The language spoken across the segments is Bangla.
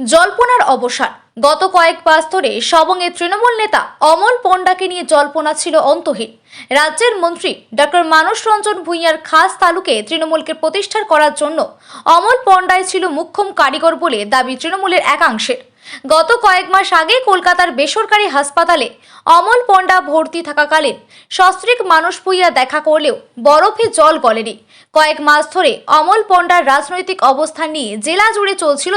জল্পনার অবসান। গত কয়েক মাস ধরে সবংয়ের তৃণমূল নেতা অমল পণ্ডাকে নিয়ে জল্পনা ছিল অন্তহীন। রাজ্যের মন্ত্রী ডক্টর মানস রঞ্জন ভূঁইয়ার খাস তালুকে তৃণমূলকে প্রতিষ্ঠা করার জন্য অমল পণ্ডাই ছিল মুখ্যম কারিগর বলে দাবি তৃণমূলের একাংশের। গত কয়েক মাস আগে কলকাতার বেসরকারি হাসপাতালে অমল পণ্ডা ভর্তি থাকাকালীন সস্ত্রীক মানস ভূঁইয়া দেখা করলেও বরফে জল গলেনি। কয়েক মাস ধরে অমল পণ্ডার রাজনৈতিক অবস্থান নিয়ে জেলা জুড়ে চলছিল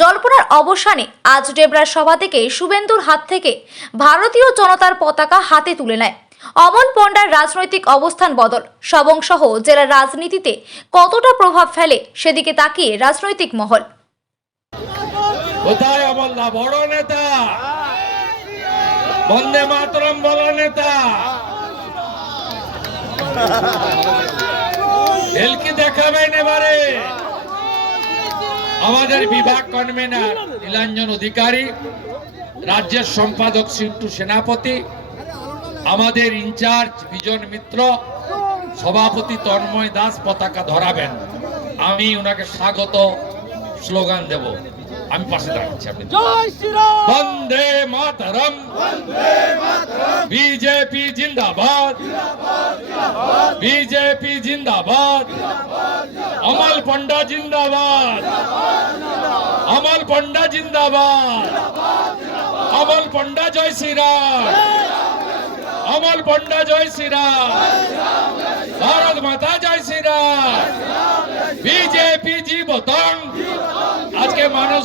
জল্পনার অবসানে আজ ডেবরার সভা থেকে শুভেন্দুর হাত থেকে ভারতীয় জনতার পতাকা হাতে তুলে নেয়। অমল পণ্ডার রাজনৈতিক অবস্থান বদল সবং সহ জেলার রাজনীতিতে কতটা প্রভাব ফেলে সেদিকে তাকিয়ে রাজনৈতিক মহল। কোথায় অমলদা? বড় নেতা, বন্দে মাতরম বড় নেতা, এলকি দেখাবেন এবারে। আমাদের বিভাগ কনভেনার নীলাঞ্জন অধিকারী, রাজ্যের সম্পাদক সিন্টু সেনাপতি, আমাদের ইনচার্জ বিজন মিত্র, সভাপতি তন্ময় দাস পতাকা ধরাবেন। আমি ওনাকে স্বাগত স্লোগান দেব। আমি পাশে দাঁড়াচ্ছি। আপনি বন্দে মাতরম, বিজেপি জিন্দাবাদ, বিজেপি জিন্দাবাদ, অমল পণ্ডা জিন্দাবাদ, অমল পণ্ডা জিন্দাবাদ, অমল পণ্ডা জয় শ্রীরাম, অমল পণ্ডা জয় শ্রীরাম, ভারত মাতা জয় শ্রীরাম, বিজেপি জীবতং। আজকে মানস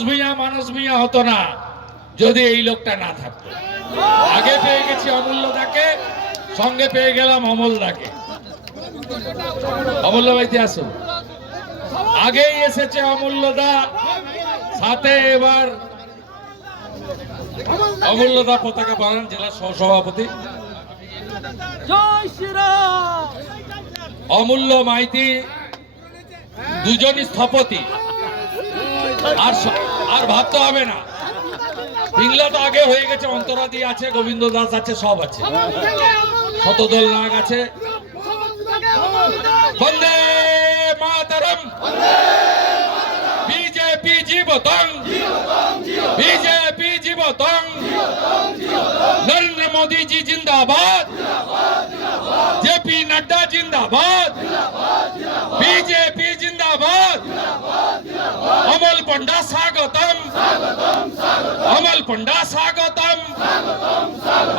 ভূঁইয়া হতো না যদি এই লোকটা না থাকতো। আগে পেয়ে গেছি অমূল্যদাকে, সঙ্গে পেয়ে গেলাম অমলদাকে। অমূল্য ভাইতে আসুন। আগেই এসেছে অমূল্যদা, সাথে এবার অমূল্যদা পতাকা বানান, জেলা সহসভাপতি অমূল্য মাইতি, দুজনই স্থপতি। আর ভাবতে হবে না, পিংলা তো আগে হয়ে গেছে, অন্তরাদি আছে, গোবিন্দ দাস আছে, সব আছে, শতদল নাগ আছে। বন্দে মাতরম, বিজেপি জীবতং, বিজেপি জীবতং, নরেন্দ্র মোদী জি জিন্দাবাদ, জেপি নড্ডা জিন্দাবাদ, বিজেপি জিন্দাবাদ, অমল পণ্ডা স্বাগতম, অমল পণ্ডা স্বাগতম,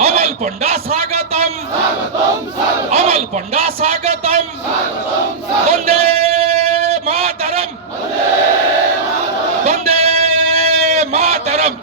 অমল পণ্ডা স্বাগতম, অমল পণ্ডা স্বাগতম। বন্দে মাতরম, বন্দে মাতরম।